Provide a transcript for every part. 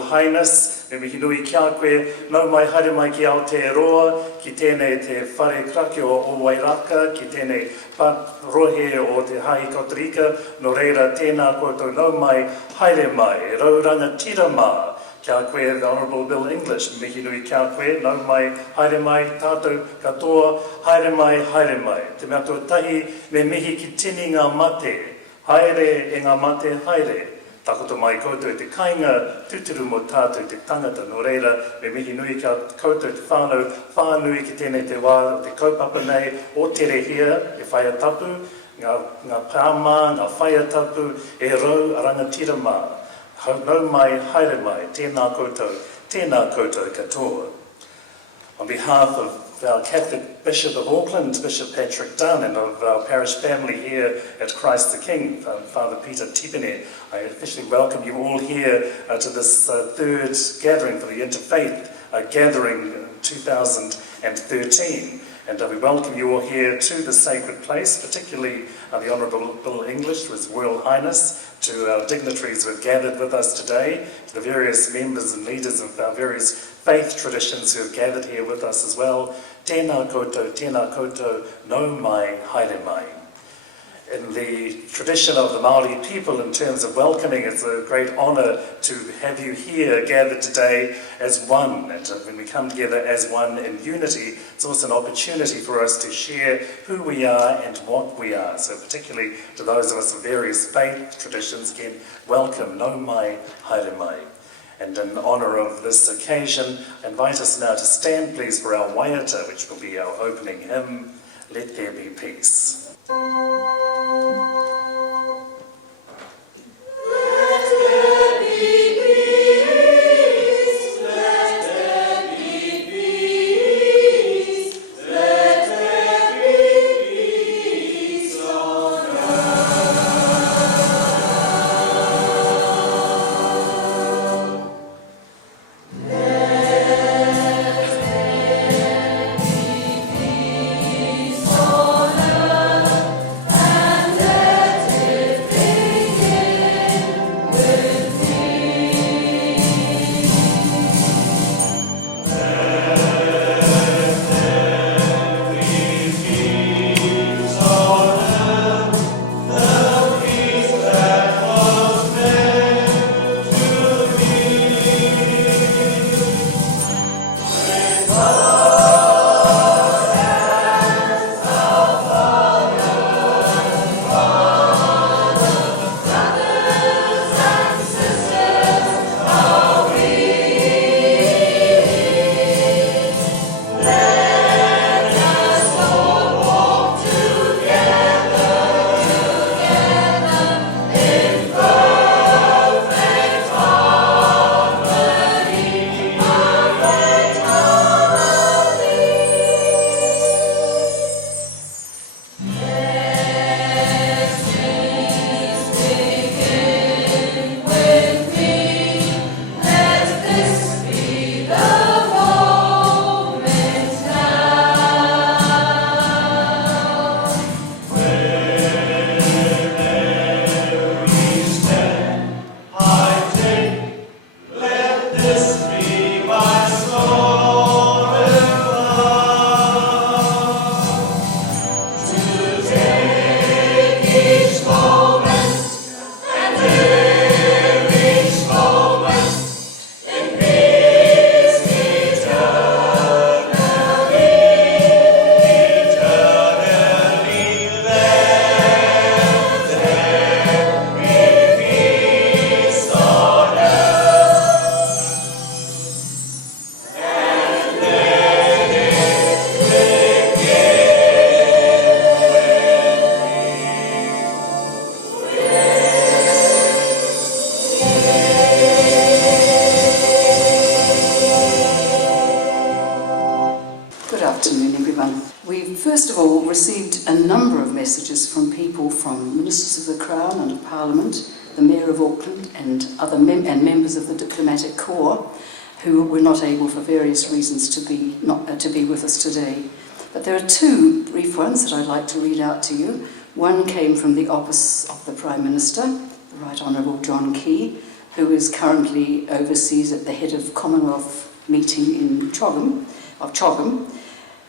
Royal Highness, me mihi nui kia koe, nau mai haere mai ki Aotearoa, ki tēnei te whare krake o Wairaka, ki tēnei rohe o te Hai Costa Rica, no reira tēnā koutou nau mai haere mai, e rauranga tira mā, kia koe the Honourable Bill English, me mihi nui kia koe, nau mai haere mai, tātou katoa, haere mai, te mea tuatahi me mihi ki tini ngā mate, haere e ngā mate haere, takoto mai koutou te kainga tuturu mo tātou te tangata no reira, me mihi nui kia koutou te whānau, whānui ki tēnei te wā, te kaupapa nei, o tere hia, e whaia tapu, ngā pāma, ngā whaia tapu, e rau aranga tira mā, nau mai, haere mai, tēnā koutou katoa. On behalf of our Catholic Bishop of Auckland, Bishop Patrick Dunn, and of our parish family here at Christ the King, Father Peter Tipene, I officially welcome you all here to this third gathering for the Interfaith gathering 2013. And we welcome you all here to the sacred place, particularly the Honourable Bill English, to His Royal Highness, to our dignitaries who have gathered with us today, to the various members and leaders of our various faith traditions who have gathered here with us as well. Tēnā koutou, nau mai, haere mai. In the tradition of the Māori people, in terms of welcoming, it's a great honour to have you here gathered today as one. And when we come together as one in unity, it's also an opportunity for us to share who we are and what we are. So particularly to those of us of various faith traditions, again, welcome, nau mai, haere mai. And in honour of this occasion, I invite us now to stand, please, for our waiata, which will be our opening hymn, Let There Be Peace. First of all, received a number of messages from people, from Ministers of the Crown and of Parliament, the Mayor of Auckland and other members of the Diplomatic Corps, who were not able for various reasons to be with us today. But there are two brief ones that I'd like to read out to you. One came from the office of the Prime Minister, the Right Honourable John Key, who is currently overseas at the head of Commonwealth meeting in Chogam.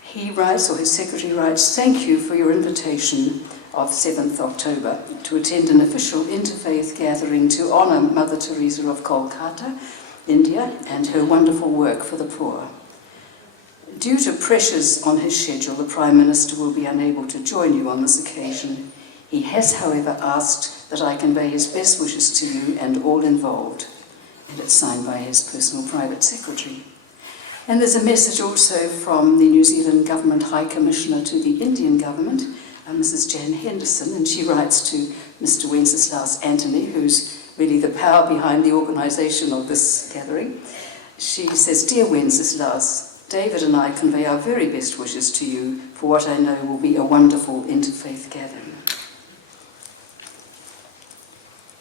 He writes, or his secretary writes, "Thank you for your invitation of 7th October to attend an official interfaith gathering to honour Mother Teresa of Kolkata, India, and her wonderful work for the poor. Due to pressures on his schedule, the Prime Minister will be unable to join you on this occasion. He has, however, asked that I convey his best wishes to you and all involved." And it's signed by his personal private secretary. And there's a message also from the New Zealand Government High Commissioner to the Indian government, Mrs. Jan Henderson, and she writes to Mr. Wenceslaus Anthony, who's really the power behind the organisation of this gathering. She says, "Dear Wenceslaus, David and I convey our very best wishes to you for what I know will be a wonderful interfaith gathering."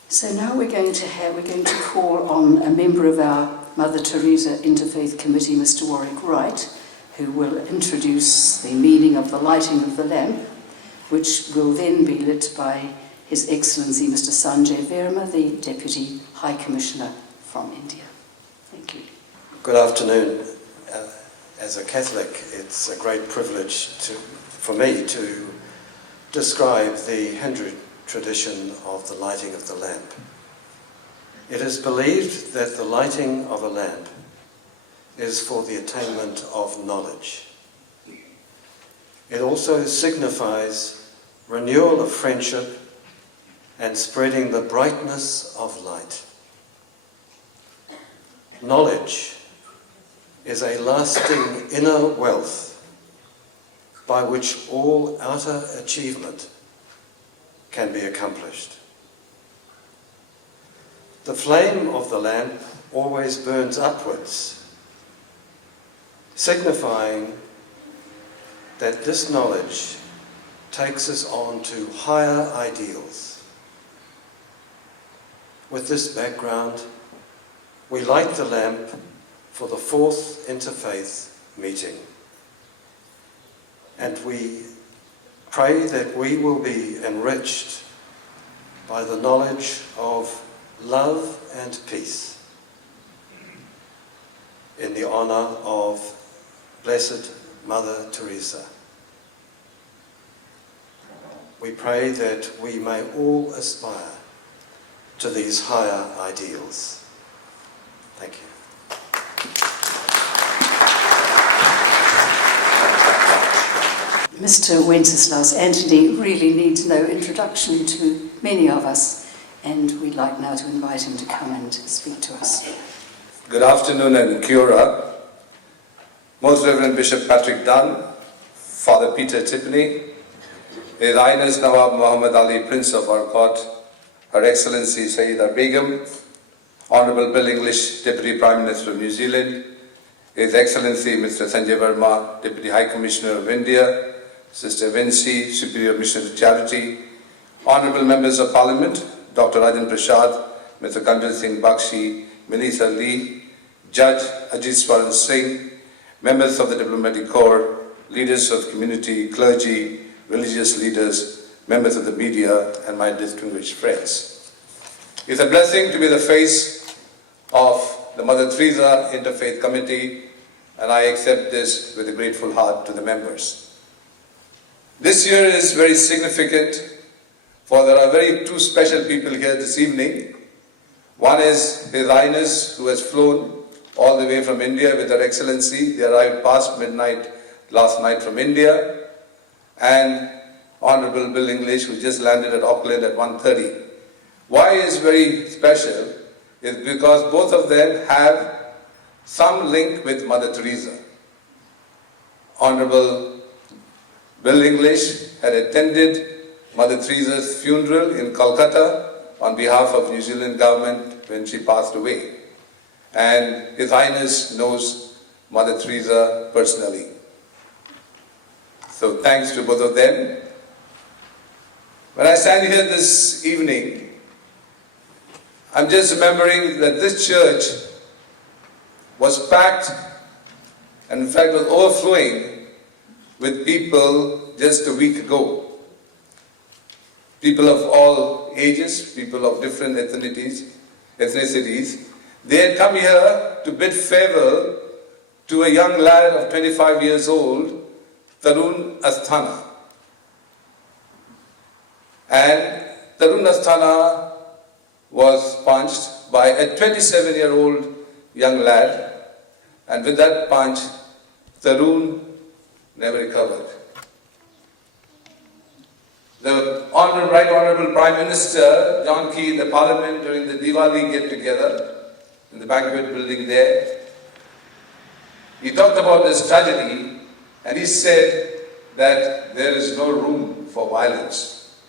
So now we're going to call on a member of our Mother Teresa Interfaith Committee, Mr. Warwick Wright, who will introduce the meaning of the lighting of the lamp, which will then be lit by His Excellency Mr. Sanjay Verma, the Deputy High Commissioner from India. Thank you. Good afternoon. As a Catholic, it's a great privilege for me to describe the Hindu tradition of the lighting of the lamp. It is believed that the lighting of a lamp is for the attainment of knowledge. It also signifies renewal of friendship and spreading the brightness of light. Knowledge is a lasting inner wealth by which all outer achievement can be accomplished. The flame of the lamp always burns upwards, signifying that this knowledge takes us on to higher ideals. With this background, we light the lamp for the 4th Interfaith meeting, and we pray that we will be enriched by the knowledge of love and peace in the honour of Blessed Mother Teresa. We pray that we may all aspire to these higher ideals. Thank you. Mr. Wenceslaus Anthony really needs no introduction to many of us, and we'd like now to invite him to come and speak to us. Good afternoon and kia ora. Most Reverend Bishop Patrick Dunn, Father Peter Tipene, His Highness Nawab Muhammed Ali, Prince of Arcot, Her Excellency Sayyida Begum, Honourable Bill English, Deputy Prime Minister of New Zealand, His Excellency Mr. Sanjay Verma, Deputy High Commissioner of India, Sister Vinci, Superior Missionary Charity, Honourable Members of Parliament, Dr. Rajan Prasad, Mr. Kanwal Singh Bakshi, Melissa Lee, Judge Ajit Swaran Singh, members of the Diplomatic Corps, leaders of community, clergy, religious leaders, members of the media, and my distinguished friends. It's a blessing to be the face of the Mother Teresa Interfaith Committee, and I accept this with a grateful heart to the members. This year is very significant, for there are two special people here this evening. One is His Highness, who has flown all the way from India with Her Excellency. They arrived past midnight last night from India. And Honourable Bill English, who just landed at Auckland at 1:30. Why is very special is because both of them have some link with Mother Teresa. Honourable Bill English had attended Mother Teresa's funeral in Calcutta on behalf of New Zealand government when she passed away. And His Highness knows Mother Teresa personally. So thanks to both of them. When I stand here this evening, I'm just remembering that this church was packed and in fact was overflowing with people just a week ago. People of all ages, people of different ethnicities, ethnicities, they had come here to bid farewell to a young lad of 25 years old, Tarun Asthana. And Tarun Asthana was punched by a 27-year-old young lad, and with that punch, Tarun never recovered. The Right Honourable Prime Minister, John Key, in the Parliament during the Diwali get-together in the banquet building there, he talked about this tragedy and he said that there is no room for violence.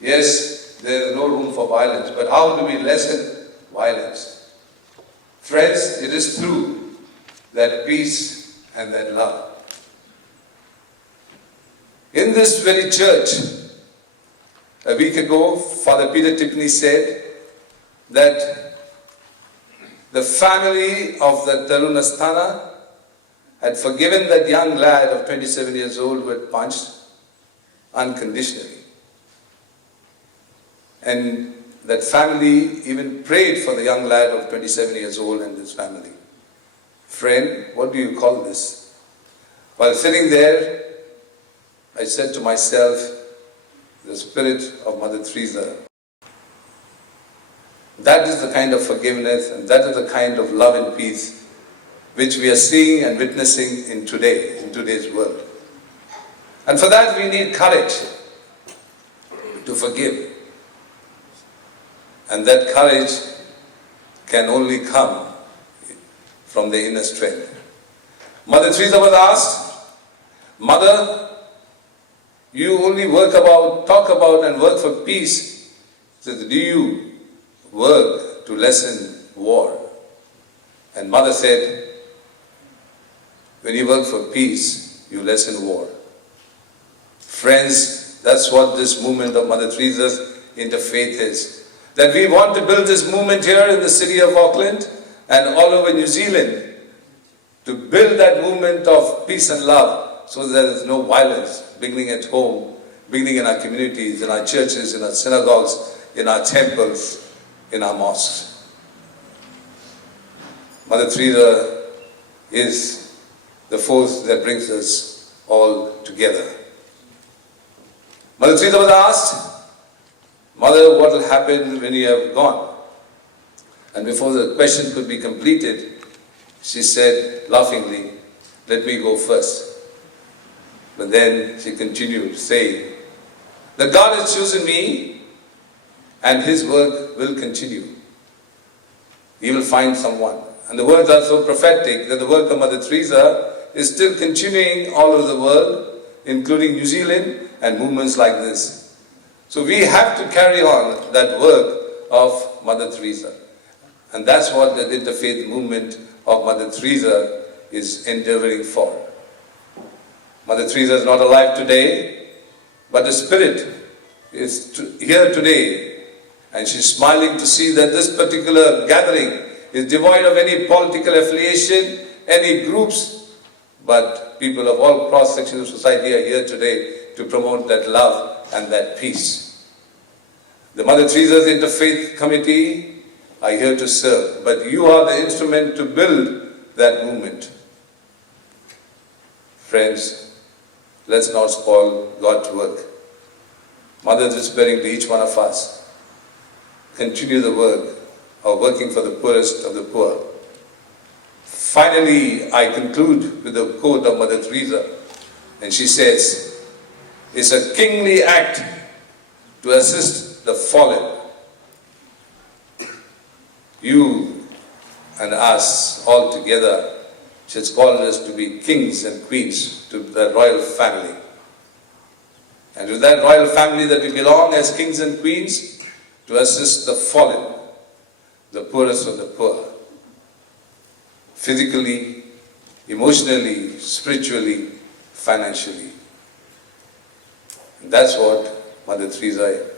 Yes, there is no room for violence, but how do we lessen violence? Friends, it is through that peace and that love. In this very church, a week ago, Father Peter Tipene said that the family of the Tarun Asthana had forgiven that young lad of 27 years old who had punched unconditionally. And that family even prayed for the young lad of 27 years old and his family. Friend, what do you call this? While sitting there, I said to myself, the spirit of Mother Teresa. That is the kind of forgiveness and that is the kind of love and peace which we are seeing and witnessing in today's world. And for that we need courage to forgive. And that courage can only come from the inner strength. Mother Teresa was asked, Mother, you only talk about and work for peace. She says, do you work to lessen war? And Mother said, when you work for peace, you lessen war. Friends, that's what this movement of Mother Teresa's Interfaith is. That we want to build this movement here in the city of Auckland and all over New Zealand to build that movement of peace and love so that there is no violence, beginning at home, beginning in our communities, in our churches, in our synagogues, in our temples, in our mosques. Mother Teresa is the force that brings us all together. Mother Teresa was asked, Mother, what will happen when you have gone? And before the question could be completed, she said laughingly, let me go first. But then she continued saying that God has chosen me and His work will continue. He will find someone. And the words are so prophetic that the work of Mother Teresa is still continuing all over the world, including New Zealand and movements like this. So we have to carry on that work of Mother Teresa. And that's what the interfaith movement of Mother Teresa is endeavoring for. Mother Teresa is not alive today, but the spirit is here today. And she's smiling to see that this particular gathering is devoid of any political affiliation, any groups, but people of all cross-sections of society are here today to promote that love and that peace. The Mother Teresa's Interfaith Committee are here to serve, but you are the instrument to build that movement. Friends, let's not spoil God's work. Mother is whispering to each one of us, continue the work of working for the poorest of the poor. Finally, I conclude with a quote of Mother Teresa, and she says, it's a kingly act to assist the fallen. You and us all together, she has called us to be kings and queens to the royal family. And to that royal family that we belong as kings and queens, to assist the fallen, the poorest of the poor, physically, emotionally, spiritually, financially. And that's what Mother Teresa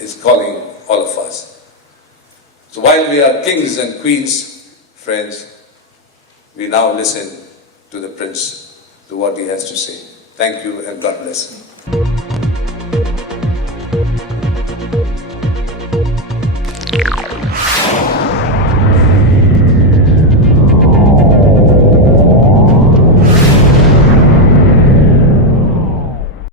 is calling all of us. So while we are kings and queens, friends, we now listen to the Prince, to what he has to say. Thank you and God bless.